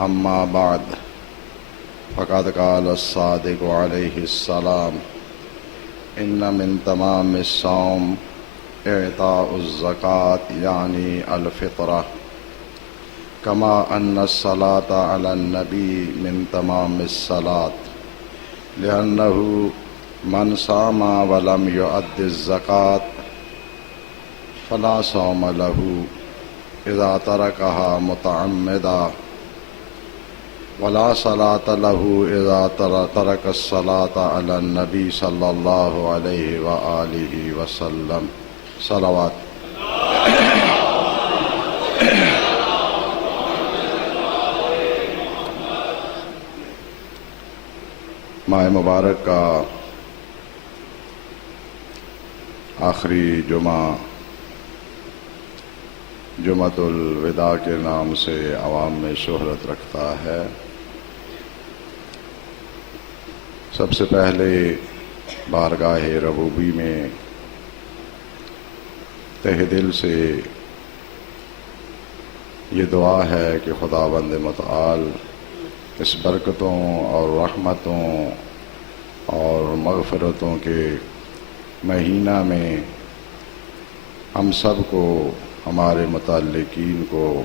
أما بعد فقد قال الصادق عليه السلام إن من تمام الصوم إعطاء الزكاة يعني الفطرة كما أن الصلاة على النبي من تمام الصلاة لأنه من صام ولم يؤد الزكاة فلا صوم له إذا تركها متعمدا ولا صلاة له إذا ترك الصلاة على النبي صلى الله عليه وآله وسلم صلوات. ماہ مبارک کا آخری جمعہ جمعۃ الوداع کے نام سے عوام میں شہرت رکھتا ہے. سب سے پہلے بارگاہ ربوبی میں تہ دل سے یہ دعا ہے کہ خداوند متعال اس برکتوں اور رحمتوں اور مغفرتوں کے مہینہ میں ہم سب کو، ہمارے متعلقین کو،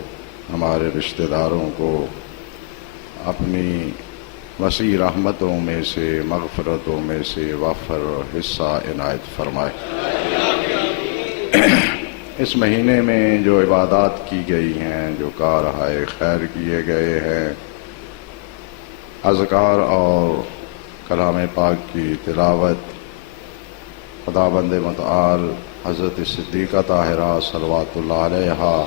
ہمارے رشتہ داروں کو اپنی وسیع رحمتوں میں سے، مغفرتوں میں سے وافر حصہ عنایت فرمائے. اس مہینے میں جو عبادات کی گئی ہیں، جو کارہائے خیر کیے گئے ہیں، اذکار اور کلام پاک کی تلاوت، خداوند متعال حضرت صدیقہ طاہرہ صلوات اللہ علیہا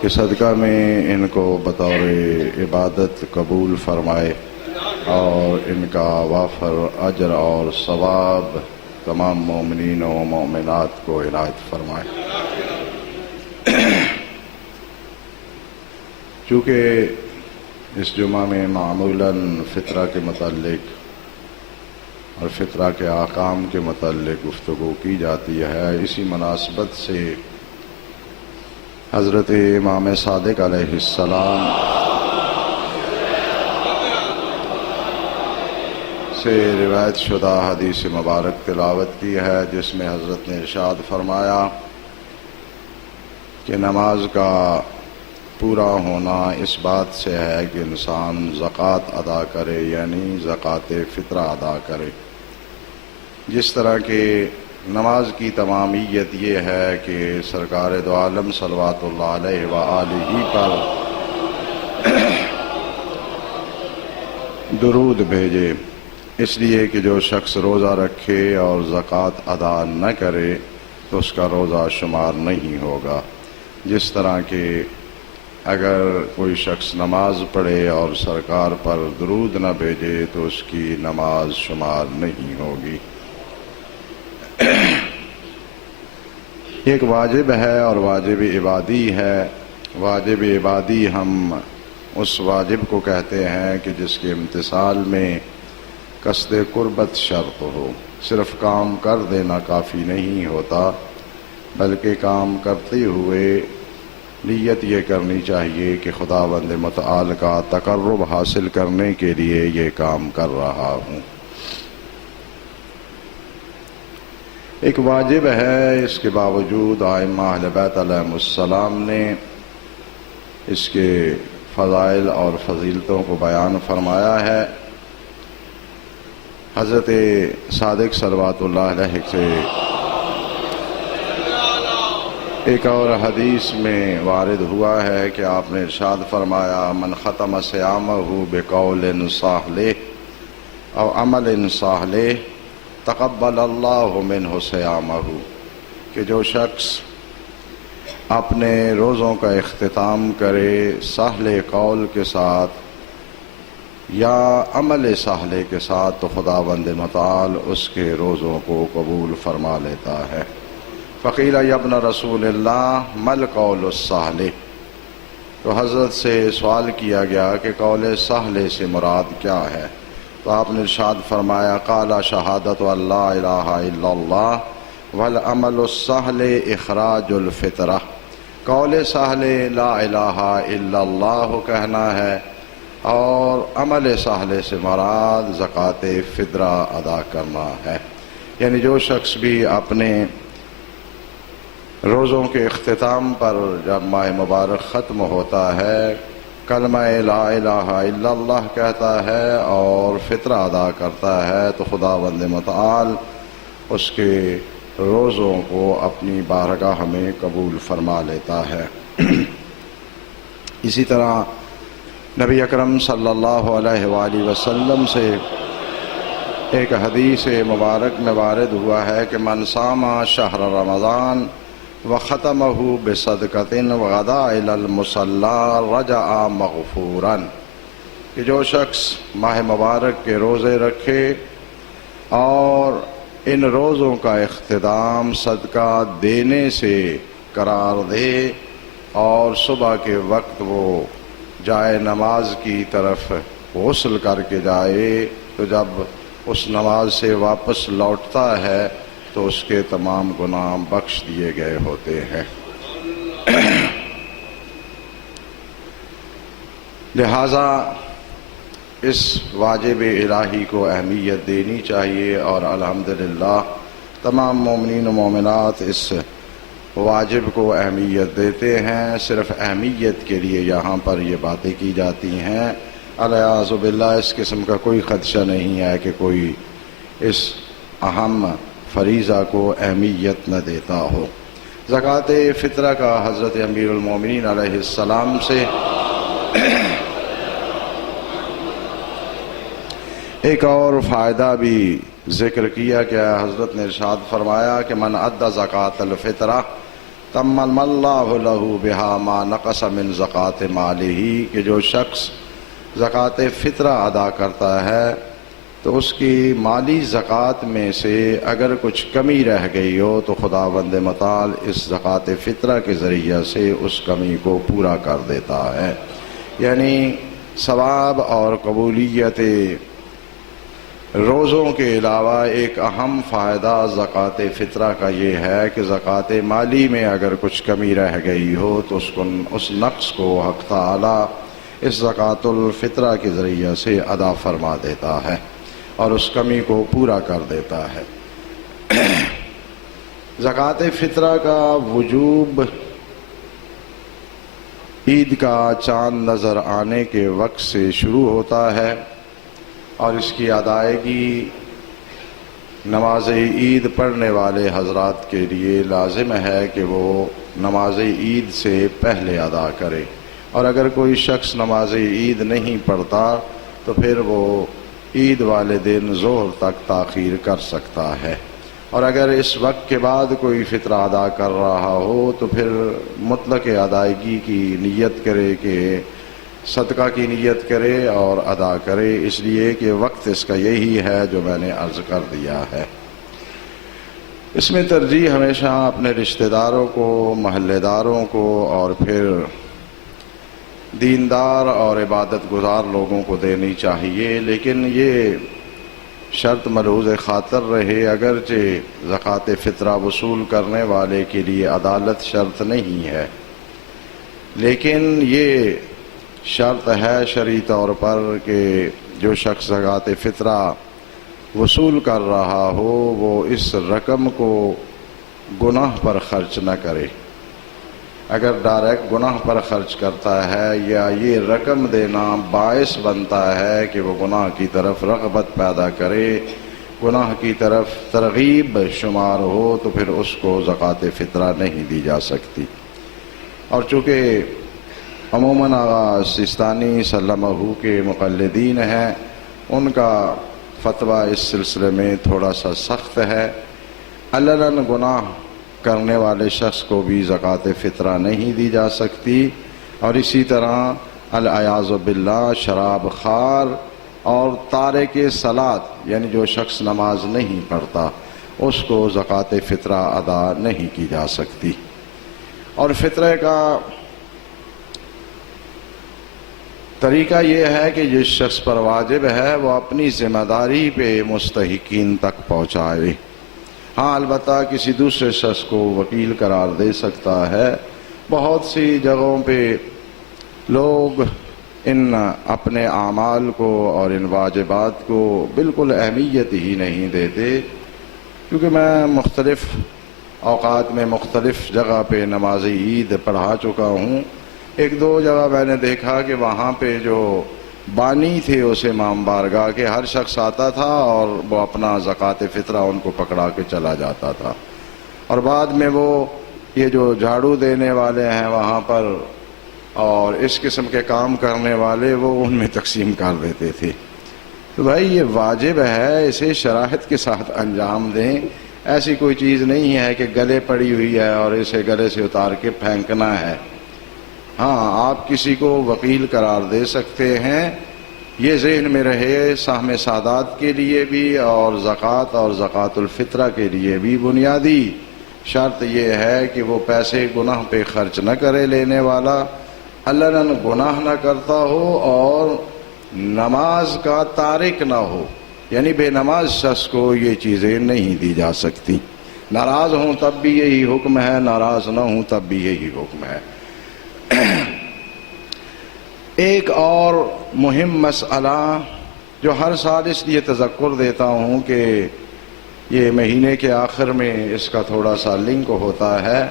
کے صدقہ میں ان کو بطور عبادت قبول فرمائے اور ان کا وافر اجر اور ثواب تمام مومنین و مومنات کو عنایت فرمائے. چونکہ اس جمعہ میں معمولاً فطرہ کے متعلق اور فطرہ کے احکام کے متعلق گفتگو کی جاتی ہے، اسی مناسبت سے حضرت امام صادق علیہ السلام سے روایت شدہ حدیث مبارک تلاوت کی ہے، جس میں حضرت نے ارشاد فرمایا کہ نماز کا پورا ہونا اس بات سے ہے کہ انسان زکوٰۃ ادا کرے، یعنی زکوٰۃ فطرہ ادا کرے. جس طرح کہ نماز کی تمامیت یہ ہے کہ سرکار دو عالم صلوات اللہ علیہ وآلہ پر درود بھیجے، اس لیے کہ جو شخص روزہ رکھے اور زکوٰۃ ادا نہ کرے تو اس کا روزہ شمار نہیں ہوگا. جس طرح کہ اگر کوئی شخص نماز پڑھے اور سرکار پر درود نہ بھیجے تو اس کی نماز شمار نہیں ہوگی. ایک واجب ہے اور واجب عبادی ہے. واجب عبادی ہم اس واجب کو کہتے ہیں کہ جس کے امتثال میں قصد قربت شرط ہو. صرف کام کر دینا کافی نہیں ہوتا، بلکہ کام کرتے ہوئے نیت یہ کرنی چاہیے کہ خداوند متعال کا تقرب حاصل کرنے کے لیے یہ کام کر رہا ہوں. ایک واجب ہے، اس کے باوجود ائمہ اہل بیت علیہم السلام نے اس کے فضائل اور فضیلتوں کو بیان فرمایا ہے. حضرت صادق صلوات اللہ علیہ سے ایک اور حدیث میں وارد ہوا ہے کہ آپ نے ارشاد فرمایا من ختم صیامہ بقول صالح او عمل صالح تقبل اللہ منہ صیامہ، کہ جو شخص اپنے روزوں کا اختتام کرے صالح قول کے ساتھ یا عمل صالح کے ساتھ تو خداوند متعال اس کے روزوں کو قبول فرما لیتا ہے. فقیل یا ابن رسول اللہ مل قول الصالح، تو حضرت سے سوال کیا گیا کہ قول صالح سے مراد کیا ہے؟ تو آپ نے ارشاد فرمایا قال شہادت اللہ الہ الا اللہ والعمل الصالح اخراج الفطرہ. قول صالح لا الہ الا اللہ کہنا ہے، اور عمل صالح سے مراد زکوٰۃ فطرہ ادا کرنا ہے۔ یعنی جو شخص بھی اپنے روزوں کے اختتام پر جب ماہ مبارک ختم ہوتا ہے کلمہ لا الہ الا اللہ کہتا ہے اور فطرہ ادا کرتا ہے تو خداوند متعال اس کے روزوں کو اپنی بارگاہ میں قبول فرما لیتا ہے۔ اسی طرح نبی اکرم صلی اللہ علیہ وآلہ وسلم سے ایک حدیث مبارک میں وارد ہوا ہے کہ من صام شہر رمضان وختمہ بصدقۃ وغدا الی المصلی رجع مغفورا، کہ جو شخص ماہ مبارک کے روزے رکھے اور ان روزوں کا اختتام صدقہ دینے سے قرار دے اور صبح کے وقت وہ جائے نماز کی طرف غسل کر کے جائے تو جب اس نماز سے واپس لوٹتا ہے تو اس کے تمام گناہ بخش دیے گئے ہوتے ہیں۔ لہٰذا اس واجب الہی کو اہمیت دینی چاہیے، اور الحمدللہ تمام مومنین و مومنات اس واجب کو اہمیت دیتے ہیں۔ صرف اہمیت کے لیے یہاں پر یہ باتیں کی جاتی ہیں، الیاذ باللہ اس قسم کا کوئی خدشہ نہیں ہے کہ کوئی اس اہم فریضہ کو اہمیت نہ دیتا ہو۔ زکوٰۃ فطرہ کا حضرت امیر المومنین علیہ السلام سے ایک اور فائدہ بھی ذکر کیا گیا۔ حضرت نے ارشاد فرمایا کہ من ادى زکوٰۃ الفطرہ تمم اللہ لہ بہا ما نقص من زکوٰۃ مالہ، کہ جو شخص زکوٰۃ فطرہ ادا کرتا ہے تو اس کی مالی زکوٰۃ میں سے اگر کچھ کمی رہ گئی ہو تو خداوند متعال اس زکوٰۃ فطرہ کے ذریعہ سے اس کمی کو پورا کر دیتا ہے۔ یعنی ثواب اور قبولیت روزوں کے علاوہ ایک اہم فائدہ زکوٰۃ فطرہ کا یہ ہے کہ زکوٰۃ مالی میں اگر کچھ کمی رہ گئی ہو تو اس نقص کو حق تعالی اس زکوٰۃ الفطرہ کے ذریعہ سے ادا فرما دیتا ہے اور اس کمی کو پورا کر دیتا ہے۔ زکوٰۃ فطرہ کا وجوب عید کا چاند نظر آنے کے وقت سے شروع ہوتا ہے، اور اس کی ادائیگی نماز عید پڑھنے والے حضرات کے لیے لازم ہے کہ وہ نماز عید سے پہلے ادا کرے، اور اگر کوئی شخص نماز عید نہیں پڑھتا تو پھر وہ عید والے دن ظہر تک تاخیر کر سکتا ہے، اور اگر اس وقت کے بعد کوئی فطرہ ادا کر رہا ہو تو پھر مطلق ادائیگی کی نیت کرے کہ صدقہ کی نیت کرے اور ادا کرے، اس لیے کہ وقت اس کا یہی ہے جو میں نے عرض کر دیا ہے۔ اس میں ترجیح ہمیشہ اپنے رشتہ داروں کو، محلے داروں کو اور پھر دیندار اور عبادت گزار لوگوں کو دینی چاہیے، لیکن یہ شرط ملحوظ خاطر رہے اگرچہ زکوٰۃ فطرہ وصول کرنے والے کے لیے عدالت شرط نہیں ہے، لیکن یہ شرط ہے شرعی طور پر کہ جو شخص زکوٰۃ فطرہ وصول کر رہا ہو وہ اس رقم کو گناہ پر خرچ نہ کرے۔ اگر ڈائریکٹ گناہ پر خرچ کرتا ہے یا یہ رقم دینا باعث بنتا ہے کہ وہ گناہ کی طرف رغبت پیدا کرے، گناہ کی طرف ترغیب شمار ہو، تو پھر اس کو زکوٰۃ فطرہ نہیں دی جا سکتی۔ اور چونکہ عموماً آغا سیستانی سلمہ کے مقلدین ہیں، ان کا فتویٰ اس سلسلے میں تھوڑا سا سخت ہے۔ علناً گناہ کرنے والے شخص کو بھی زکوٰۃ فطرہ نہیں دی جا سکتی، اور اسی طرح الیاذ باللہ شراب خوار اور تارک صلاۃ یعنی جو شخص نماز نہیں پڑھتا اس کو زکوٰۃ فطرہ ادا نہیں کی جا سکتی۔ اور فطرے کا طریقہ یہ ہے کہ جس شخص پر واجب ہے وہ اپنی ذمہ داری پہ مستحقین تک پہنچائے۔ ہاں البتہ کسی دوسرے شخص کو وکیل قرار دے سکتا ہے، بہت سی جگہوں پہ لوگ ان اپنے اعمال کو اور ان واجبات کو بالکل اہمیت ہی نہیں دیتے، کیونکہ میں مختلف اوقات میں مختلف جگہ پہ نماز عید پڑھا چکا ہوں۔ ایک دو جگہ میں نے دیکھا کہ وہاں پہ جو بانی تھے اس امام بارگاہ کے، ہر شخص آتا تھا اور وہ اپنا زکوٰۃ فطرہ ان کو پکڑا کے چلا جاتا تھا، اور بعد میں وہ یہ جو جھاڑو دینے والے ہیں وہاں پر اور اس قسم کے کام کرنے والے وہ ان میں تقسیم کر دیتے تھے۔ تو بھائی یہ واجب ہے، اسے شراحت کے ساتھ انجام دیں۔ ایسی کوئی چیز نہیں ہے کہ گلے پڑی ہوئی ہے اور اسے گلے سے اتار کے پھینکنا ہے۔ ہاں، آپ کسی کو وکیل قرار دے سکتے ہیں، یہ ذہن میں رہے، سہم سادات کے لیے بھی اور زکوٰۃ اور زکوٰۃ الفطرہ کے لیے بھی بنیادی شرط یہ ہے کہ وہ پیسے گناہ پہ خرچ نہ کرے لینے والا، علناً گناہ نہ کرتا ہو اور نماز کا تارک نہ ہو، یعنی بے نماز شخص کو یہ چیزیں نہیں دی جا سکتی۔ ناراض ہوں تب بھی یہی حکم ہے، ناراض نہ ہوں تب بھی یہی حکم ہے۔ ایک اور مہم مسئلہ جو ہر سال اس لیے تذکر دیتا ہوں کہ یہ مہینے کے آخر میں اس کا تھوڑا سا لنک ہوتا ہے،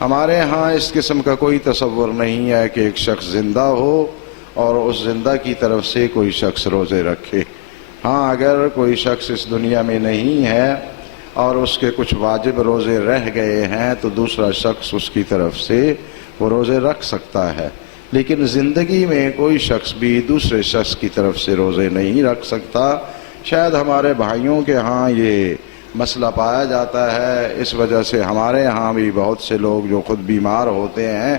ہمارے ہاں اس قسم کا کوئی تصور نہیں ہے کہ ایک شخص زندہ ہو اور اس زندہ کی طرف سے کوئی شخص روزے رکھے۔ ہاں، اگر کوئی شخص اس دنیا میں نہیں ہے اور اس کے کچھ واجب روزے رہ گئے ہیں تو دوسرا شخص اس کی طرف سے وہ روزے رکھ سکتا ہے، لیکن زندگی میں کوئی شخص بھی دوسرے شخص کی طرف سے روزے نہیں رکھ سکتا۔ شاید ہمارے بھائیوں کے ہاں یہ مسئلہ پایا جاتا ہے، اس وجہ سے ہمارے ہاں بھی بہت سے لوگ جو خود بیمار ہوتے ہیں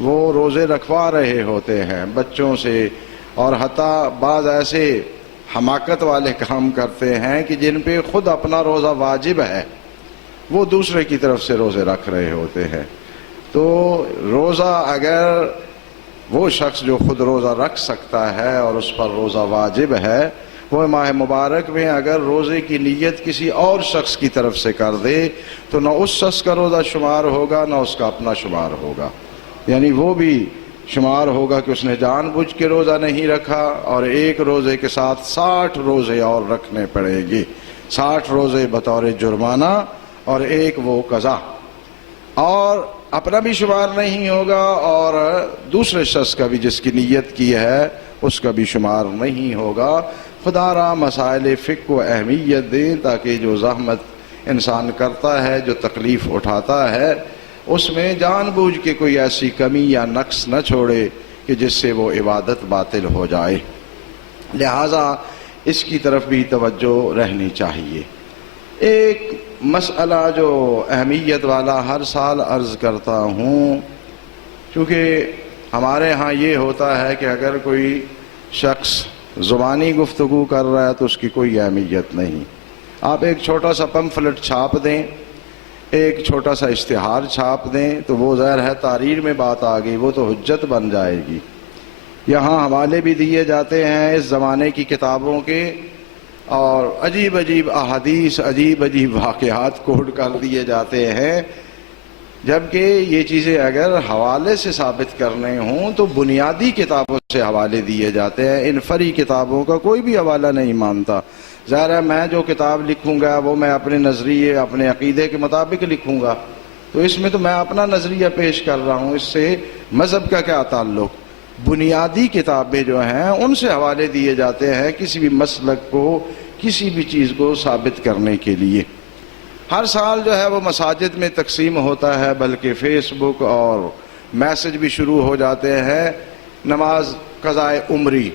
وہ روزے رکھوا رہے ہوتے ہیں بچوں سے، اور حتیٰ بعض ایسے حماقت والے کام کرتے ہیں کہ جن پہ خود اپنا روزہ واجب ہے وہ دوسرے کی طرف سے روزے رکھ رہے ہوتے ہیں۔ تو روزہ اگر وہ شخص جو خود روزہ رکھ سکتا ہے اور اس پر روزہ واجب ہے، وہ ماہ مبارک میں اگر روزے کی نیت کسی اور شخص کی طرف سے کر دے تو نہ اس شخص کا روزہ شمار ہوگا نہ اس کا اپنا شمار ہوگا، یعنی وہ بھی شمار ہوگا کہ اس نے جان بوجھ کے روزہ نہیں رکھا، اور ایک روزے کے ساتھ 60 روزے اور رکھنے پڑیں گے، 60 روزے بطور جرمانہ اور ایک وہ قضا، اور اپنا بھی شمار نہیں ہوگا اور دوسرے شخص کا بھی جس کی نیت کی ہے اس کا بھی شمار نہیں ہوگا۔ خدا را مسائل فقہ کو اہمیت دیں تاکہ جو زحمت انسان کرتا ہے، جو تکلیف اٹھاتا ہے، اس میں جان بوجھ کے کوئی ایسی کمی یا نقص نہ چھوڑے کہ جس سے وہ عبادت باطل ہو جائے، لہذا اس کی طرف بھی توجہ رہنی چاہیے۔ ایک مسئلہ جو اہمیت والا ہر سال عرض کرتا ہوں، چونکہ ہمارے ہاں یہ ہوتا ہے کہ اگر کوئی شخص زبانی گفتگو کر رہا ہے تو اس کی کوئی اہمیت نہیں، آپ ایک چھوٹا سا پمفلٹ چھاپ دیں، ایک چھوٹا سا اشتہار چھاپ دیں تو وہ ظاہر ہے تحریر میں بات آ گئی، وہ تو حجت بن جائے گی۔ یہاں حوالے بھی دیے جاتے ہیں اس زمانے کی کتابوں کے، اور عجیب عجیب احادیث، عجیب عجیب واقعات کوٹ کر دیے جاتے ہیں، جبکہ یہ چیزیں اگر حوالے سے ثابت کرنے ہوں تو بنیادی کتابوں سے حوالے دیے جاتے ہیں، ان فری کتابوں کا کوئی بھی حوالہ نہیں مانتا۔ ظاہر ہے میں جو کتاب لکھوں گا وہ میں اپنے نظریے، اپنے عقیدے کے مطابق لکھوں گا، تو اس میں تو میں اپنا نظریہ پیش کر رہا ہوں، اس سے مذہب کا کیا تعلق؟ بنیادی کتابیں جو ہیں ان سے حوالے دیے جاتے ہیں کسی بھی مسلک کو، کسی بھی چیز کو ثابت کرنے کے لیے۔ ہر سال جو ہے وہ مساجد میں تقسیم ہوتا ہے، بلکہ فیس بک اور میسج بھی شروع ہو جاتے ہیں، نماز قضائے عمری۔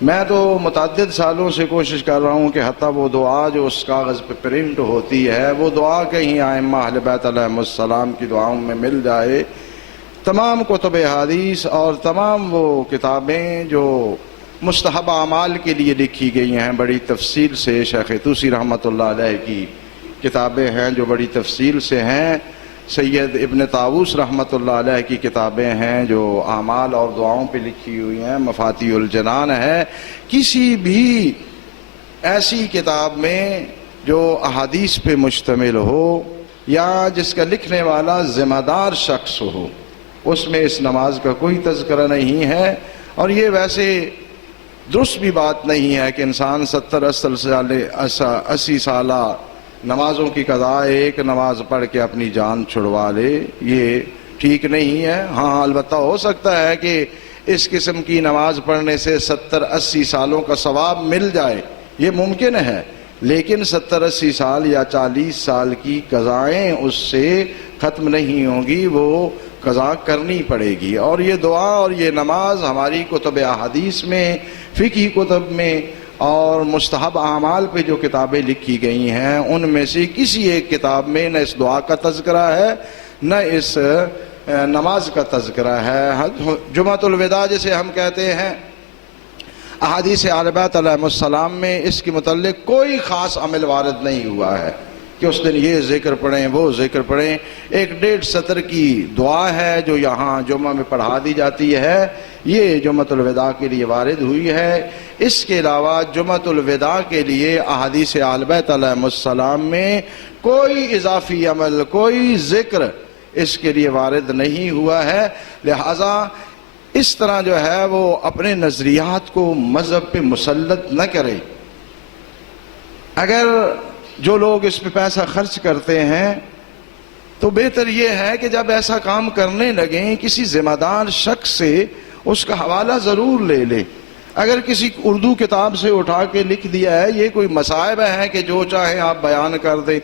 میں تو متعدد سالوں سے کوشش کر رہا ہوں کہ حتیٰ وہ دعا جو اس کاغذ پہ پرنٹ ہوتی ہے وہ دعا کہیں ائمہ اہل بیت علیہم السلام کی دعاؤں میں مل جائے۔ تمام کتب حدیث اور تمام وہ کتابیں جو مستحب اعمال کے لیے لکھی گئی ہیں بڑی تفصیل سے، شیخ طوسی رحمۃ اللہ علیہ کی کتابیں ہیں جو بڑی تفصیل سے ہیں، سید ابن طاووس رحمۃ اللہ علیہ کی کتابیں ہیں جو اعمال اور دعاؤں پہ لکھی ہوئی ہیں، مفاتیح الجنان ہے۔ کسی بھی ایسی کتاب میں جو احادیث پہ مشتمل ہو یا جس کا لکھنے والا ذمہ دار شخص ہو، اس میں اس نماز کا کوئی تذکرہ نہیں ہے۔ اور یہ ویسے درست بھی بات نہیں ہے کہ انسان 70-80 سالہ نمازوں کی قضاء ایک نماز پڑھ کے اپنی جان چھڑوا لے، یہ ٹھیک نہیں ہے۔ ہاں البتہ ہو سکتا ہے کہ اس قسم کی نماز پڑھنے سے 70-80 سالوں کا ثواب مل جائے، یہ ممکن ہے، لیکن 70-80 سال یا 40 سال کی قضائیں اس سے ختم نہیں ہوں گی، وہ قضا کرنی پڑے گی۔ اور یہ دعا اور یہ نماز ہماری کتب احادیث میں، فقہی کتب میں اور مستحب اعمال پہ جو کتابیں لکھی گئی ہیں ان میں سے کسی ایک کتاب میں نہ اس دعا کا تذکرہ ہے نہ اس نماز کا تذکرہ ہے۔ جمعۃ الوداع جسے ہم کہتے ہیں، احادیث اہل بیت علیہم السلام میں اس کے متعلق کوئی خاص عمل وارد نہیں ہوا ہے کہ اس دن یہ ذکر پڑھیں وہ ذکر پڑھیں۔ 1.5 سطر کی دعا ہے جو یہاں جمعہ میں پڑھا دی جاتی ہے، یہ جمعۃ الوداع کے لیے وارد ہوئی ہے۔ اس کے علاوہ جمعۃ الوداع کے لیے احادیث اہل بیت علیہم السلام میں کوئی اضافی عمل، کوئی ذکر اس کے لیے وارد نہیں ہوا ہے، لہذا اس طرح جو ہے وہ اپنے نظریات کو مذہب پہ مسلط نہ کرے۔ اگر جو لوگ اس پہ پیسہ خرچ کرتے ہیں تو بہتر یہ ہے کہ جب ایسا کام کرنے لگیں کسی ذمہ دار شخص سے اس کا حوالہ ضرور لے لیں۔ اگر کسی اردو کتاب سے اٹھا کے لکھ دیا ہے، یہ کوئی مصائب ہے کہ جو چاہیں آپ بیان کر دیں۔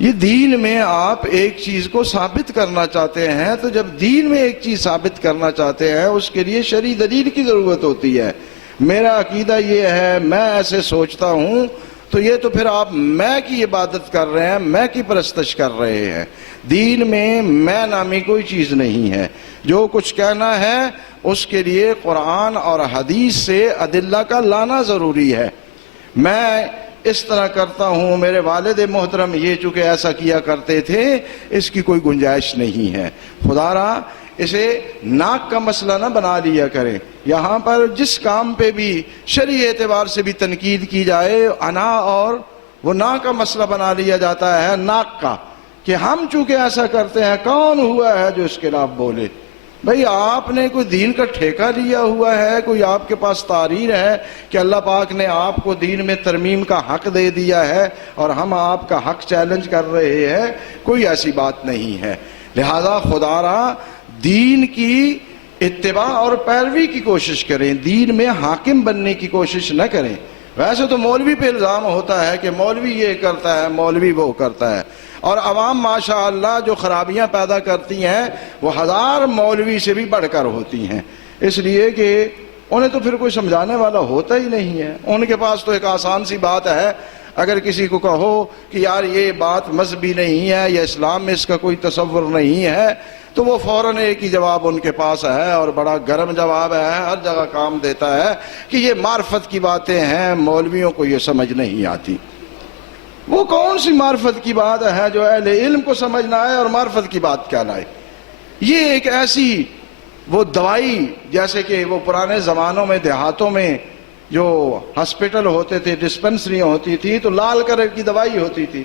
یہ دین میں آپ ایک چیز کو ثابت کرنا چاہتے ہیں، تو جب دین میں ایک چیز ثابت کرنا چاہتے ہیں اس کے لیے شرعی دلیل کی ضرورت ہوتی ہے۔ میرا عقیدہ یہ ہے، میں ایسے سوچتا ہوں، تو یہ تو پھر آپ میں کی عبادت کر رہے ہیں، میں کی پرستش کر رہے ہیں۔ دین میں میں نامی کوئی چیز نہیں ہے۔ جو کچھ کہنا ہے اس کے لیے قرآن اور حدیث سے ادلہ کا لانا ضروری ہے۔ میں اس طرح کرتا ہوں، میرے والد محترم یہ چونکہ ایسا کیا کرتے تھے، اس کی کوئی گنجائش نہیں ہے۔ خدا را اسے ناک کا مسئلہ نہ بنا لیا کریں۔ یہاں پر جس کام پہ بھی شرعی اعتبار سے بھی تنقید کی جائے، انا اور وہ ناک کا مسئلہ بنا لیا جاتا ہے، ناک کا، کہ ہم چونکہ ایسا کرتے ہیں، کون ہوا ہے جو اس کے خلاف بولے؟ بھئی آپ نے کوئی دین کا ٹھیکہ لیا ہوا ہے، کوئی آپ کے پاس تحریر ہے کہ اللہ پاک نے آپ کو دین میں ترمیم کا حق دے دیا ہے اور ہم آپ کا حق چیلنج کر رہے ہیں؟ کوئی ایسی بات نہیں ہے۔ لہذا خدا را دین کی اتباع اور پیروی کی کوشش کریں، دین میں حاکم بننے کی کوشش نہ کریں۔ ویسے تو مولوی پہ الزام ہوتا ہے کہ مولوی یہ کرتا ہے، مولوی وہ کرتا ہے، اور عوام ماشاءاللہ جو خرابیاں پیدا کرتی ہیں وہ 1000 مولوی سے بھی بڑھ کر ہوتی ہیں، اس لیے کہ انہیں تو پھر کوئی سمجھانے والا ہوتا ہی نہیں ہے۔ ان کے پاس تو ایک آسان سی بات ہے، اگر کسی کو کہو کہ یار یہ بات مذہبی نہیں ہے یا اسلام میں اس کا کوئی تصور نہیں ہے، تو وہ فوراً ایک ہی جواب ان کے پاس ہے، اور بڑا گرم جواب ہے، ہر جگہ کام دیتا ہے کہ یہ معرفت کی باتیں ہیں، مولویوں کو یہ سمجھ نہیں آتی۔ وہ کون سی معرفت کی بات ہے جو اہل علم کو سمجھنا ہے اور معرفت کی بات کہلائے؟ یہ ایک ایسی وہ دوائی، جیسے کہ وہ پرانے زمانوں میں دیہاتوں میں جو ہاسپٹل ہوتے تھے، ڈسپنسریاں ہوتی تھی، تو لال کلر کی دوائی ہوتی تھی،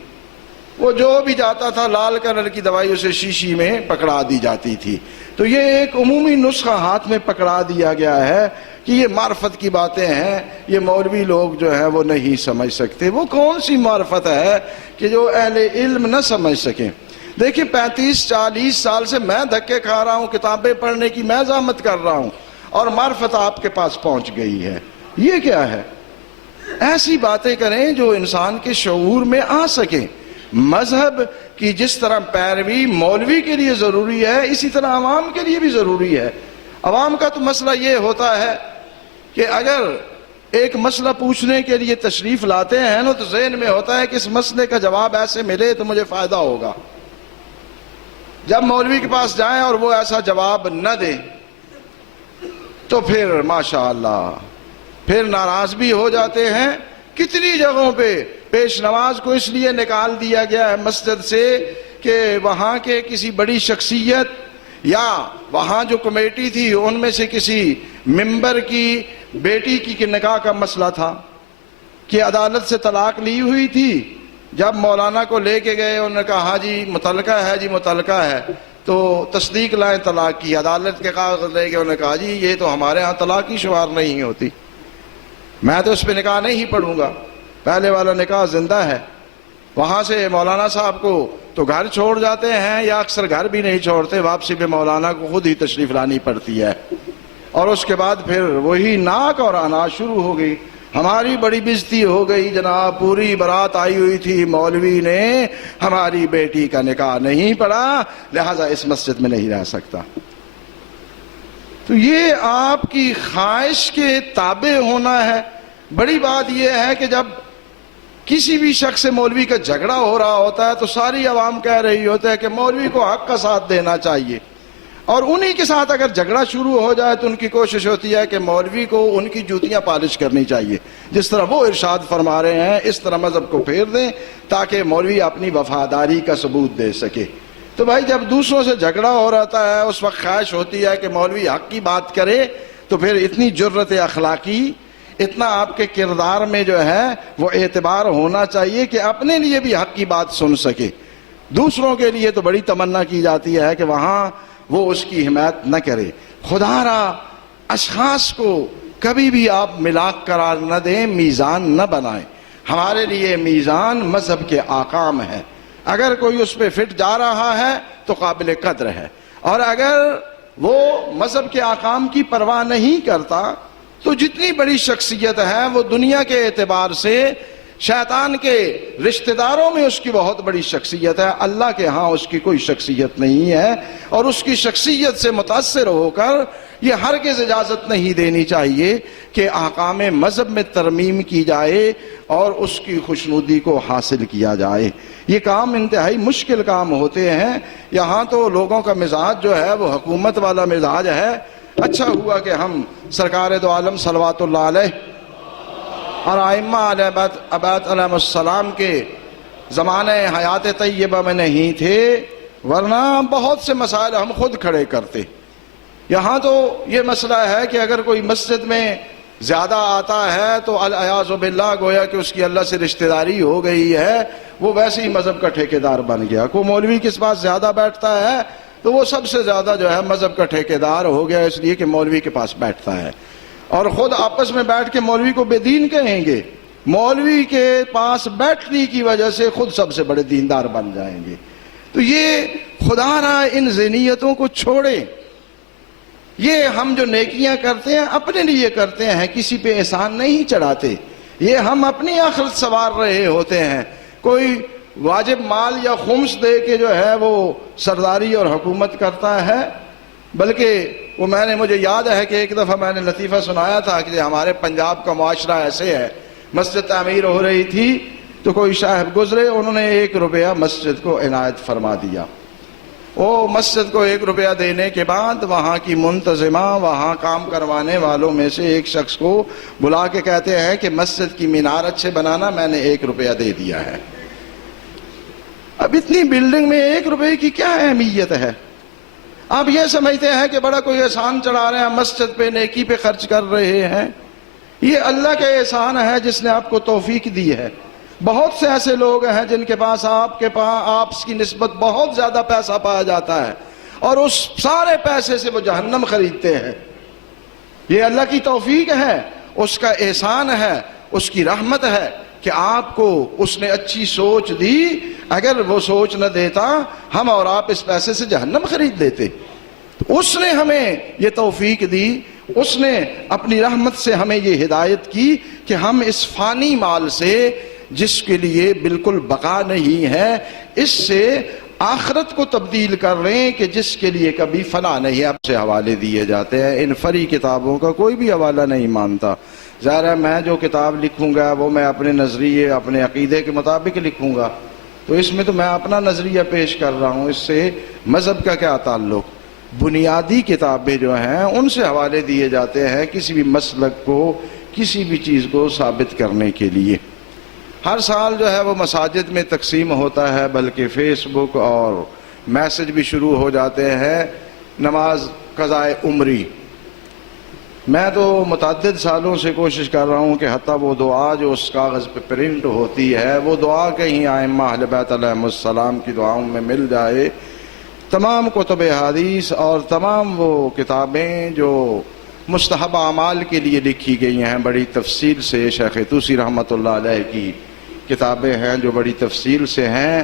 وہ جو بھی جاتا تھا لال کلر کی دوائی اسے شیشی میں پکڑا دی جاتی تھی۔ تو یہ ایک عمومی نسخہ ہاتھ میں پکڑا دیا گیا ہے کہ یہ معرفت کی باتیں ہیں، یہ مولوی لوگ جو ہیں وہ نہیں سمجھ سکتے۔ وہ کون سی معرفت ہے کہ جو اہل علم نہ سمجھ سکیں؟ دیکھیں 35-40 سال سے میں دھکے کھا رہا ہوں، کتابیں پڑھنے کی میں زحمت کر رہا ہوں، اور معرفت آپ کے پاس پہنچ گئی ہے۔ یہ کیا ہے؟ ایسی باتیں کریں جو انسان کے شعور میں آ سکیں۔ مذہب کی جس طرح پیروی مولوی کے لیے ضروری ہے، اسی طرح عوام کے لیے بھی ضروری ہے۔ عوام کا تو مسئلہ یہ ہوتا ہے کہ اگر ایک مسئلہ پوچھنے کے لیے تشریف لاتے ہیں نا، تو ذہن میں ہوتا ہے کہ اس مسئلے کا جواب ایسے ملے تو مجھے فائدہ ہوگا۔ جب مولوی کے پاس جائیں اور وہ ایسا جواب نہ دیں تو پھر ماشاءاللہ پھر ناراض بھی ہو جاتے ہیں۔ کتنی جگہوں پہ پیش نماز کو اس لیے نکال دیا گیا ہے مسجد سے کہ وہاں کے کسی بڑی شخصیت یا وہاں جو کمیٹی تھی ان میں سے کسی ممبر کی بیٹی کی نکاح کا مسئلہ تھا کہ عدالت سے طلاق لی ہوئی تھی، جب مولانا کو لے کے گئے انہوں نے کہا ہاں جی متعلقہ ہے، جی متعلقہ ہے، تو تصدیق لائیں طلاق کی، عدالت کے کاغذ لے کے انہوں نے کہا جی یہ تو ہمارے ہاں طلاق ہی شمار نہیں ہوتی، میں تو اس پہ نکاح نہیں پڑھوں گا، پہلے والا نکاح زندہ ہے۔ وہاں سے مولانا صاحب کو تو گھر چھوڑ جاتے ہیں، یا اکثر گھر بھی نہیں چھوڑتے، واپسی پہ مولانا کو خود ہی تشریف لانی پڑتی ہے، اور اس کے بعد پھر وہی ناک اور انا شروع ہو گئی۔ ہماری بڑی بےزتی ہو گئی جناب، پوری بارات آئی ہوئی تھی، مولوی نے ہماری بیٹی کا نکاح نہیں پڑھا، لہذا اس مسجد میں نہیں رہ سکتا۔ تو یہ آپ کی خواہش کے تابع ہونا ہے۔ بڑی بات یہ ہے کہ جب کسی بھی شخص سے مولوی کا جھگڑا ہو رہا ہوتا ہے تو ساری عوام کہہ رہی ہوتی ہے کہ مولوی کو حق کا ساتھ دینا چاہیے، اور انہی کے ساتھ اگر جھگڑا شروع ہو جائے تو ان کی کوشش ہوتی ہے کہ مولوی کو ان کی جوتیاں پالش کرنی چاہیے، جس طرح وہ ارشاد فرما رہے ہیں اس طرح مذہب کو پھیر دیں تاکہ مولوی اپنی وفاداری کا ثبوت دے سکے۔ تو بھائی جب دوسروں سے جھگڑا ہو رہتا ہے اس وقت خواہش ہوتی ہے کہ مولوی حق کی بات کرے، تو پھر اتنی جرت اخلاقی، اتنا آپ کے کردار میں جو ہے وہ اعتبار ہونا چاہیے کہ اپنے لیے بھی حق کی بات سن سکے۔ دوسروں کے لیے تو بڑی تمنا کی جاتی ہے کہ وہاں وہ اس کی حمایت نہ کرے۔ خدا را اشخاص کو کبھی بھی آپ ملاک قرار نہ دیں، میزان نہ بنائیں۔ ہمارے لیے میزان مذہب کے احکام ہے، اگر کوئی اس پہ فٹ جا رہا ہے تو قابل قدر ہے، اور اگر وہ مذہب کے احکام کی پرواہ نہیں کرتا تو جتنی بڑی شخصیت ہے وہ دنیا کے اعتبار سے شیطان کے رشتہ داروں میں اس کی بہت بڑی شخصیت ہے، اللہ کے ہاں اس کی کوئی شخصیت نہیں ہے، اور اس کی شخصیت سے متاثر ہو کر یہ ہرگز اجازت نہیں دینی چاہیے کہ احکام مذہب میں ترمیم کی جائے اور اس کی خوشنودی کو حاصل کیا جائے۔ یہ کام انتہائی مشکل کام ہوتے ہیں۔ یہاں تو لوگوں کا مزاج جو ہے وہ حکومت والا مزاج ہے۔ اچھا ہوا کہ ہم سرکار دو عالم صلوات اللہ علیہ اور ائمہ علیہ بیت علیہ السلام کے زمانہ حیات طیبہ میں نہیں تھے، ورنہ بہت سے مسائل ہم خود کھڑے کرتے۔ یہاں تو یہ مسئلہ ہے کہ اگر کوئی مسجد میں زیادہ آتا ہے تو الیاذ باللہ گویا کہ اس کی اللہ سے رشتہ داری ہو گئی ہے، وہ ویسے ہی مذہب کا ٹھیکیدار بن گیا۔ کوئی مولوی کس پاس زیادہ بیٹھتا ہے تو وہ سب سے زیادہ جو ہے مذہب کا ٹھیکیدار ہو گیا، اس لیے کہ مولوی کے پاس بیٹھتا ہے، اور خود آپس میں بیٹھ کے مولوی کو بے دین کہیں گے، مولوی کے پاس بیٹھنے کی وجہ سے خود سب سے بڑے دیندار بن جائیں گے۔ تو یہ خدا را ان ذہنیتوں کو چھوڑیں۔ یہ ہم جو نیکیاں کرتے ہیں اپنے لیے کرتے ہیں، کسی پہ احسان نہیں چڑھاتے، یہ ہم اپنی آخرت سنوار رہے ہوتے ہیں۔ کوئی واجب مال یا خمس دے کے جو ہے وہ سرداری اور حکومت کرتا ہے، بلکہ وہ مجھے یاد ہے کہ ایک دفعہ میں نے لطیفہ سنایا تھا کہ ہمارے پنجاب کا معاشرہ ایسے ہے، مسجد تعمیر ہو رہی تھی تو کوئی صاحب گزرے، انہوں نے 1 روپیہ مسجد کو عنایت فرما دیا۔ وہ مسجد کو 1 روپیہ دینے کے بعد وہاں کی منتظمہ، وہاں کام کروانے والوں میں سے ایک شخص کو بلا کے کہتے ہیں کہ مسجد کی مینار اچھے بنانا، میں نے 1 روپیہ دے دیا ہے۔ اب اتنی بلڈنگ میں 1 روپے کی کیا اہمیت ہے؟ آپ یہ سمجھتے ہیں کہ بڑا کوئی احسان چڑھا رہے ہیں، مسجد پہ نیکی پہ خرچ کر رہے ہیں۔ یہ اللہ کا احسان ہے جس نے آپ کو توفیق دی ہے۔ بہت سے ایسے لوگ ہیں جن کے پاس آپ کی نسبت بہت زیادہ پیسہ پایا جاتا ہے، اور اس سارے پیسے سے وہ جہنم خریدتے ہیں۔ یہ اللہ کی توفیق ہے، اس کا احسان ہے، اس کی رحمت ہے کہ آپ کو اس نے اچھی سوچ دی۔ اگر وہ سوچ نہ دیتا ہم اور آپ اس پیسے سے جہنم خرید لیتے۔ تو اس نے ہمیں یہ توفیق دی، اس نے اپنی رحمت سے ہمیں یہ ہدایت کی کہ ہم اس فانی مال سے، جس کے لیے بالکل بقا نہیں ہے، اس سے آخرت کو تبدیل کر رہے ہیں کہ جس کے لیے کبھی فنا نہیں ہے۔ اب سے حوالے دیے جاتے ہیں، ان فری کتابوں کا کوئی بھی حوالہ نہیں مانتا۔ ظاہر ہے میں جو کتاب لکھوں گا وہ میں اپنے نظریے، اپنے عقیدے کے مطابق لکھوں گا، تو اس میں تو میں اپنا نظریہ پیش کر رہا ہوں، اس سے مذہب کا کیا تعلق؟ بنیادی کتابیں جو ہیں ان سے حوالے دیے جاتے ہیں کسی بھی مسلک کو، کسی بھی چیز کو ثابت کرنے کے لیے۔ ہر سال جو ہے وہ مساجد میں تقسیم ہوتا ہے، بلکہ فیس بک اور میسج بھی شروع ہو جاتے ہیں، نماز قضائے عمری۔ میں تو متعدد سالوں سے کوشش کر رہا ہوں کہ حتیٰ وہ دعا جو اس کاغذ پہ پرنٹ ہوتی ہے وہ دعا کہیں ائمہ اہل بیت علیہم السلام کی دعاؤں میں مل جائے۔ تمام کتب حدیث اور تمام وہ کتابیں جو مستحب اعمال کے لیے لکھی گئی ہیں بڑی تفصیل سے، شیخ طوسی رحمۃ اللہ علیہ کی کتابیں ہیں جو بڑی تفصیل سے ہیں،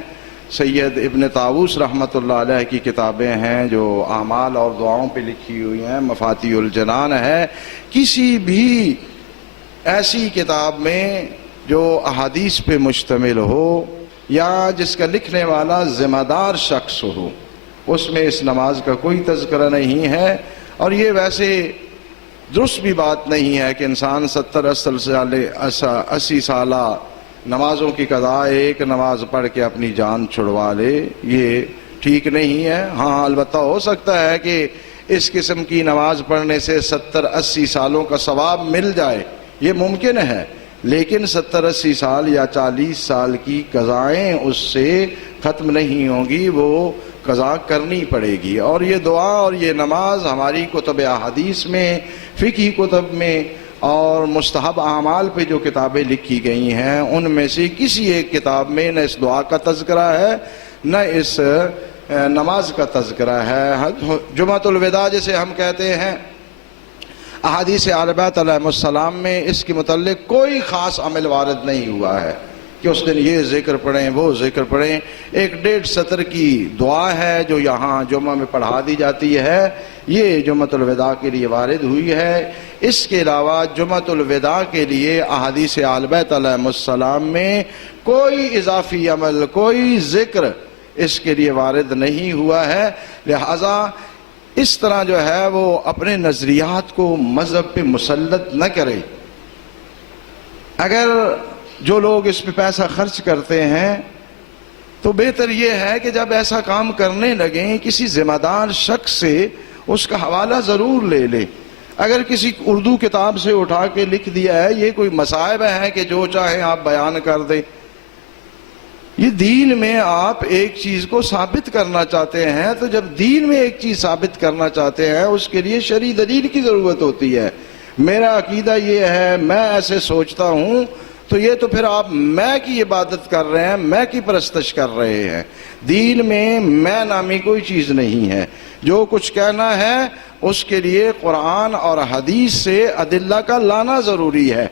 سید ابن طاووس رحمۃ اللہ علیہ کی کتابیں ہیں جو اعمال اور دعاؤں پہ لکھی ہوئی ہیں، مفاتیح الجنان ہے۔ کسی بھی ایسی کتاب میں جو احادیث پہ مشتمل ہو یا جس کا لکھنے والا ذمہ دار شخص ہو، اس میں اس نماز کا کوئی تذکرہ نہیں ہے۔ اور یہ ویسے درست بھی بات نہیں ہے کہ انسان 80 سالہ نمازوں کی قضا ایک نماز پڑھ کے اپنی جان چھڑوا لے، یہ ٹھیک نہیں ہے۔ ہاں البتہ ہو سکتا ہے کہ اس قسم کی نماز پڑھنے سے 70-80 سالوں کا ثواب مل جائے، یہ ممکن ہے، لیکن 70-80 سال یا 40 سال کی قضائیں اس سے ختم نہیں ہوں گی، وہ قضا کرنی پڑے گی۔ اور یہ دعا اور یہ نماز ہماری کتب احادیث میں، فقہی کتب میں اور مستحب اعمال پہ جو کتابیں لکھی گئی ہیں ان میں سے کسی ایک کتاب میں نہ اس دعا کا تذکرہ ہے نہ اس نماز کا تذکرہ ہے۔ جمعۃ الوداع جسے ہم کہتے ہیں، احادیث اہل بیت علیہم السلام میں اس کے متعلق کوئی خاص عمل وارد نہیں ہوا ہے کہ اس دن یہ ذکر پڑھیں وہ ذکر پڑھیں۔ 1.5 سطر کی دعا ہے جو یہاں جمعہ میں پڑھا دی جاتی ہے، یہ جمعۃ الوداع کے لیے وارد ہوئی ہے۔ اس کے علاوہ جمعۃ الوداع کے لیے احادیث اہل بیت علیہم السلام میں کوئی اضافی عمل، کوئی ذکر اس کے لیے وارد نہیں ہوا ہے، لہذا اس طرح جو ہے وہ اپنے نظریات کو مذہب پہ مسلط نہ کرے۔ اگر جو لوگ اس پہ پیسہ خرچ کرتے ہیں تو بہتر یہ ہے کہ جب ایسا کام کرنے لگیں کسی ذمہ دار شخص سے اس کا حوالہ ضرور لے لے۔ اگر کسی اردو کتاب سے اٹھا کے لکھ دیا ہے، یہ کوئی مصائب ہے کہ جو چاہے آپ بیان کر دیں۔ یہ دین میں آپ ایک چیز کو ثابت کرنا چاہتے ہیں تو جب دین میں ایک چیز ثابت کرنا چاہتے ہیں اس کے لیے شرعی دلیل کی ضرورت ہوتی ہے۔ میرا عقیدہ یہ ہے، میں ایسے سوچتا ہوں، تو یہ تو پھر آپ میں کی عبادت کر رہے ہیں، میں کی پرستش کر رہے ہیں۔ دین میں میں نامی کوئی چیز نہیں ہے۔ جو کچھ کہنا ہے اس کے لیے قرآن اور حدیث سے ادلہ کا لانا ضروری ہے۔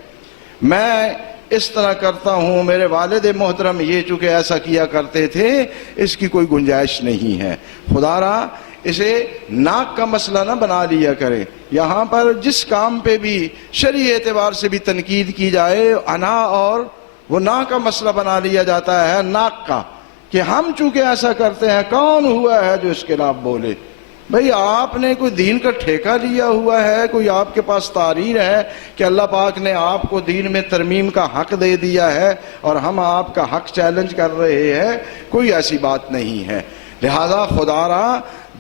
میں اس طرح کرتا ہوں، میرے والد محترم یہ چونکہ ایسا کیا کرتے تھے، اس کی کوئی گنجائش نہیں ہے۔ خدا را اسے ناک کا مسئلہ نہ بنا لیا کرے۔ یہاں پر جس کام پہ بھی شرعی اعتبار سے بھی تنقید کی جائے، انا اور وہ ناک کا مسئلہ بنا لیا جاتا ہے، ناک کا، کہ ہم چونکہ ایسا کرتے ہیں، کون ہوا ہے جو اس کے خلاف بولے؟ بھئی آپ نے کوئی دین کا ٹھیکہ لیا ہوا ہے، کوئی آپ کے پاس تحریر ہے کہ اللہ پاک نے آپ کو دین میں ترمیم کا حق دے دیا ہے اور ہم آپ کا حق چیلنج کر رہے ہیں؟ کوئی ایسی بات نہیں ہے۔ لہذا خدا را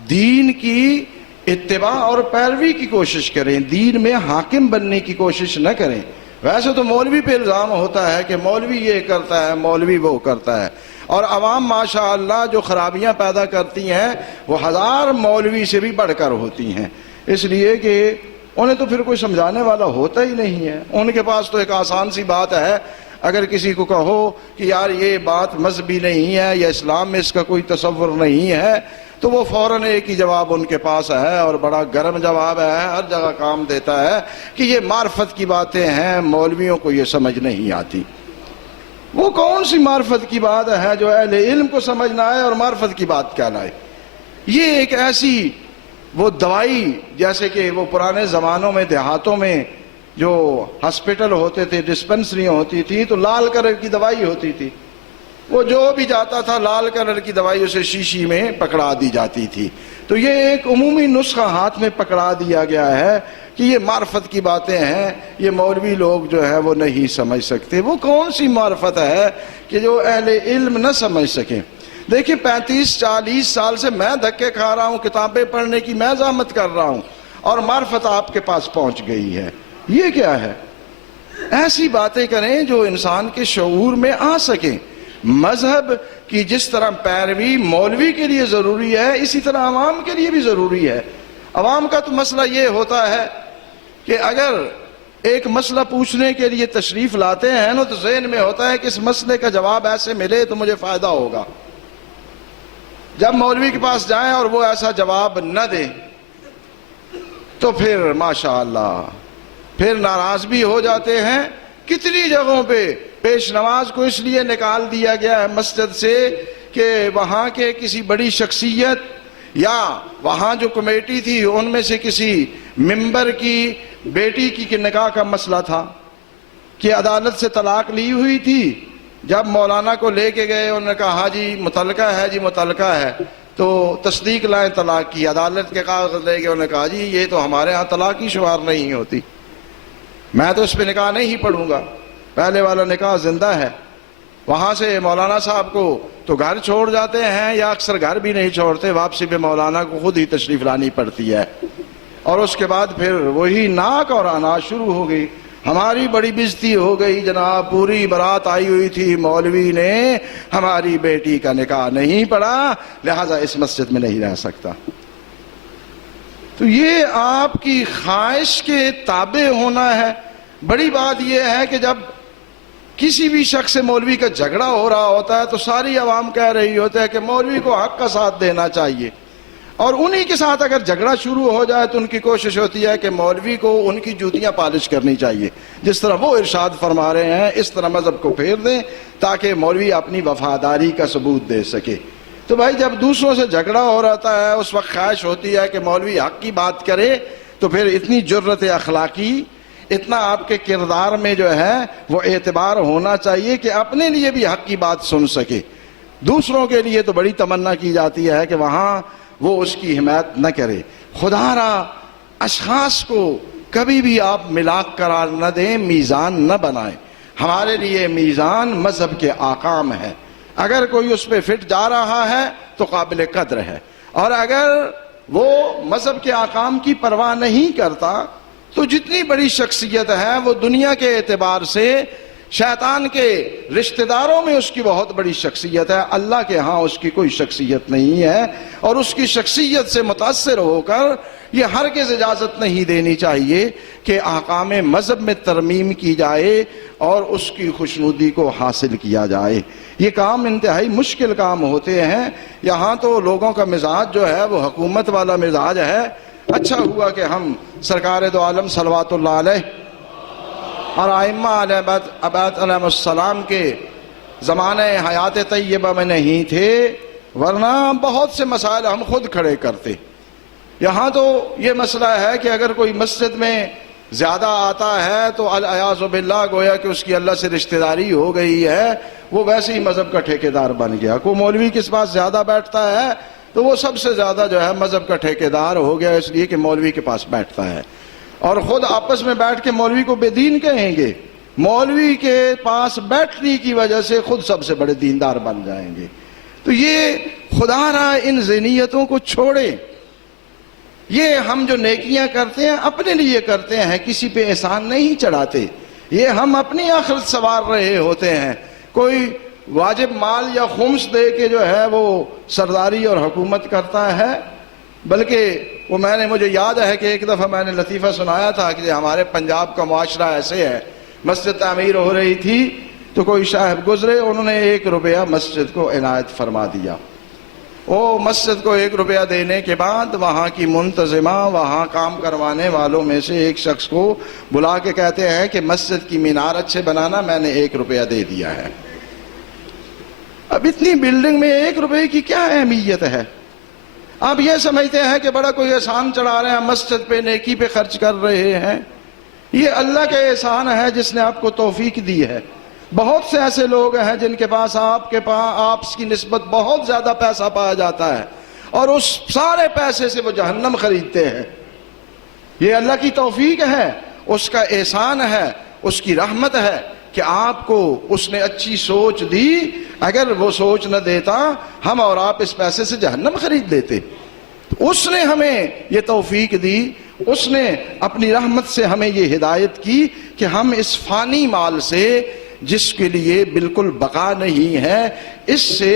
دین کی اتباع اور پیروی کی کوشش کریں، دین میں حاکم بننے کی کوشش نہ کریں۔ ویسے تو مولوی پہ الزام ہوتا ہے کہ مولوی یہ کرتا ہے، مولوی وہ کرتا ہے، اور عوام ماشاءاللہ جو خرابیاں پیدا کرتی ہیں وہ 1000 مولوی سے بھی بڑھ کر ہوتی ہیں، اس لیے کہ انہیں تو پھر کوئی سمجھانے والا ہوتا ہی نہیں ہے۔ ان کے پاس تو ایک آسان سی بات ہے، اگر کسی کو کہو کہ یار یہ بات مذہبی نہیں ہے یا اسلام میں اس کا کوئی تصور نہیں ہے، تو وہ فوراً ایک ہی جواب ان کے پاس ہے، اور بڑا گرم جواب ہے، ہر جگہ کام دیتا ہے کہ یہ معرفت کی باتیں ہیں، مولویوں کو یہ سمجھ نہیں آتی۔ وہ کون سی معرفت کی بات ہے جو اہل علم کو سمجھ نہ آئے اور معرفت کی بات کہلائے؟ یہ ایک ایسی وہ دوائی، جیسے کہ وہ پرانے زمانوں میں دیہاتوں میں جو ہسپیٹل ہوتے تھے، ڈسپنسریاں ہوتی تھی، تو لال کلر کی دوائی ہوتی تھی، وہ جو بھی جاتا تھا لال کلر کی دوائی اسے شیشی میں پکڑا دی جاتی تھی۔ تو یہ ایک عمومی نسخہ ہاتھ میں پکڑا دیا گیا ہے کہ یہ معرفت کی باتیں ہیں، یہ مولوی لوگ جو ہے وہ نہیں سمجھ سکتے۔ وہ کون سی معرفت ہے کہ جو اہل علم نہ سمجھ سکیں؟ دیکھیں 35-40 سال سے میں دھکے کھا رہا ہوں، کتابیں پڑھنے کی میں زحمت کر رہا ہوں، اور معرفت آپ کے پاس پہنچ گئی ہے۔ یہ کیا ہے؟ ایسی باتیں کریں جو انسان کے شعور میں آ سکیں۔ مذہب کی جس طرح پیروی مولوی کے لیے ضروری ہے، اسی طرح عوام کے لیے بھی ضروری ہے۔ عوام کا تو مسئلہ یہ ہوتا ہے کہ اگر ایک مسئلہ پوچھنے کے لیے تشریف لاتے ہیں نا تو ذہن میں ہوتا ہے کہ اس مسئلے کا جواب ایسے ملے تو مجھے فائدہ ہوگا. جب مولوی کے پاس جائیں اور وہ ایسا جواب نہ دیں تو پھر ماشاءاللہ پھر ناراض بھی ہو جاتے ہیں. کتنی جگہوں پہ پیش نماز کو اس لیے نکال دیا گیا ہے مسجد سے کہ وہاں کے کسی بڑی شخصیت یا وہاں جو کمیٹی تھی ان میں سے کسی ممبر کی بیٹی کی نکاح کا مسئلہ تھا کہ عدالت سے طلاق لی ہوئی تھی. جب مولانا کو لے کے گئے انہوں نے کہا ہاں جی متعلقہ ہے، جی متعلقہ ہے، تو تصدیق لائیں طلاق کی. عدالت کے کاغذ لے کے انہوں نے کہا جی یہ تو ہمارے ہاں طلاق ہی شمار نہیں ہوتی، میں تو اس پہ نکاح نہیں پڑھوں گا، پہلے والا نکاح زندہ ہے. وہاں سے مولانا صاحب کو تو گھر چھوڑ جاتے ہیں یا اکثر گھر بھی نہیں چھوڑتے، واپسی پہ مولانا کو خود ہی تشریف لانی پڑتی ہے. اور اس کے بعد پھر وہی ناک اور اناج شروع ہو گئی. ہماری بڑی بےزتی ہو گئی جناب، پوری بارات آئی ہوئی تھی، مولوی نے ہماری بیٹی کا نکاح نہیں پڑھا لہذا اس مسجد میں نہیں رہ سکتا. تو یہ آپ کی خواہش کے تابع ہونا ہے. بڑی بات یہ ہے کہ جب کسی بھی شخص سے مولوی کا جھگڑا ہو رہا ہوتا ہے تو ساری عوام کہہ رہی ہوتی ہے کہ مولوی کو حق کا ساتھ دینا چاہیے، اور انہی کے ساتھ اگر جھگڑا شروع ہو جائے تو ان کی کوشش ہوتی ہے کہ مولوی کو ان کی جوتیاں پالش کرنی چاہیے. جس طرح وہ ارشاد فرما رہے ہیں اس طرح مذہب کو پھیر دیں تاکہ مولوی اپنی وفاداری کا ثبوت دے سکے. تو بھائی جب دوسروں سے جھگڑا ہو رہتا ہے اس وقت خواہش ہوتی ہے کہ مولوی حق کی بات کرے، تو پھر اتنی جرت اخلاقی، اتنا آپ کے کردار میں جو ہے وہ اعتبار ہونا چاہیے کہ اپنے لیے بھی حق کی بات سن سکے. دوسروں کے لیے تو بڑی تمنا کی جاتی ہے کہ وہاں وہ اس کی حمایت نہ کرے. خدا را اشخاص کو کبھی بھی آپ ملاک قرار نہ دیں، میزان نہ بنائیں. ہمارے لیے میزان مذہب کے احکام ہے. اگر کوئی اس پہ فٹ جا رہا ہے تو قابل قدر ہے، اور اگر وہ مذہب کے احکام کی پرواہ نہیں کرتا تو جتنی بڑی شخصیت ہے وہ دنیا کے اعتبار سے شیطان کے رشتہ داروں میں اس کی بہت بڑی شخصیت ہے، اللہ کے ہاں اس کی کوئی شخصیت نہیں ہے. اور اس کی شخصیت سے متاثر ہو کر یہ ہرگز اجازت نہیں دینی چاہیے کہ احکام مذہب میں ترمیم کی جائے اور اس کی خوشنودی کو حاصل کیا جائے. یہ کام انتہائی مشکل کام ہوتے ہیں. یہاں تو لوگوں کا مزاج جو ہے وہ حکومت والا مزاج ہے. اچھا ہوا کہ ہم سرکار دو عالم صلوات اللہ علیہ اور ائمہ علیہ السلام کے زمانہ حیات طیبہ میں نہیں تھے، ورنہ بہت سے مسائل ہم خود کھڑے کرتے. یہاں تو یہ مسئلہ ہے کہ اگر کوئی مسجد میں زیادہ آتا ہے تو الیاذ باللہ گویا کہ اس کی اللہ سے رشتہ داری ہو گئی ہے، وہ ویسے ہی مذہب کا ٹھیکیدار بن گیا. کوئی مولوی کس پاس زیادہ بیٹھتا ہے تو وہ سب سے زیادہ جو ہے مذہب کا ٹھیکیدار ہو گیا، اس لیے کہ مولوی کے پاس بیٹھتا ہے. اور خود آپس میں بیٹھ کے مولوی کو بے دین کہیں گے، مولوی کے پاس بیٹھنے کی وجہ سے خود سب سے بڑے دیندار بن جائیں گے. تو یہ خدا را ان ذہنیتوں کو چھوڑیں. یہ ہم جو نیکیاں کرتے ہیں اپنے لیے کرتے ہیں، کسی پہ احسان نہیں چڑھاتے. یہ ہم اپنی آخرت سنوار رہے ہوتے ہیں. کوئی واجب مال یا خمس دے کے جو ہے وہ سرداری اور حکومت کرتا ہے، بلکہ وہ مجھے یاد ہے کہ ایک دفعہ میں نے لطیفہ سنایا تھا کہ ہمارے پنجاب کا معاشرہ ایسے ہے. مسجد تعمیر ہو رہی تھی تو کوئی صاحب گزرے، انہوں نے 1 روپیہ مسجد کو عنایت فرما دیا. وہ مسجد کو 1 روپیہ دینے کے بعد وہاں کی منتظمہ، وہاں کام کروانے والوں میں سے ایک شخص کو بلا کے کہتے ہیں کہ مسجد کی مینار اچھے بنانا، میں نے 1 روپیہ دے دیا ہے. اب اتنی بلڈنگ میں 1 روپے کی کیا اہمیت ہے؟ آپ یہ سمجھتے ہیں کہ بڑا کوئی احسان چڑھا رہے ہیں، مسجد پہ نیکی پہ خرچ کر رہے ہیں. یہ اللہ کا احسان ہے جس نے آپ کو توفیق دی ہے. بہت سے ایسے لوگ ہیں جن کے پاس آپ کی نسبت بہت زیادہ پیسہ پایا جاتا ہے اور اس سارے پیسے سے وہ جہنم خریدتے ہیں. یہ اللہ کی توفیق ہے، اس کا احسان ہے، اس کی رحمت ہے کہ آپ کو اس نے اچھی سوچ دی. اگر وہ سوچ نہ دیتا ہم اور آپ اس پیسے سے جہنم خرید لیتے. اس نے ہمیں یہ توفیق دی، اس نے اپنی رحمت سے ہمیں یہ ہدایت کی کہ ہم اس فانی مال سے، جس کے لیے بالکل بقا نہیں ہے، اس سے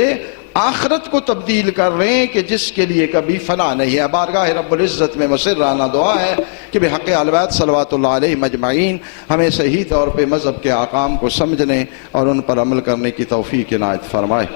آخرت کو تبدیل کر رہے ہیں کہ جس کے لیے کبھی فنا نہیں ہے۔ بارگاہ رب العزت میں مسرانہ دعا ہے کہ بحق اہل بیت صلوات اللہ علیہ مجمعین ہمیں صحیح طور پہ مذہب کے احکام کو سمجھنے اور ان پر عمل کرنے کی توفیق عنایت فرمائے۔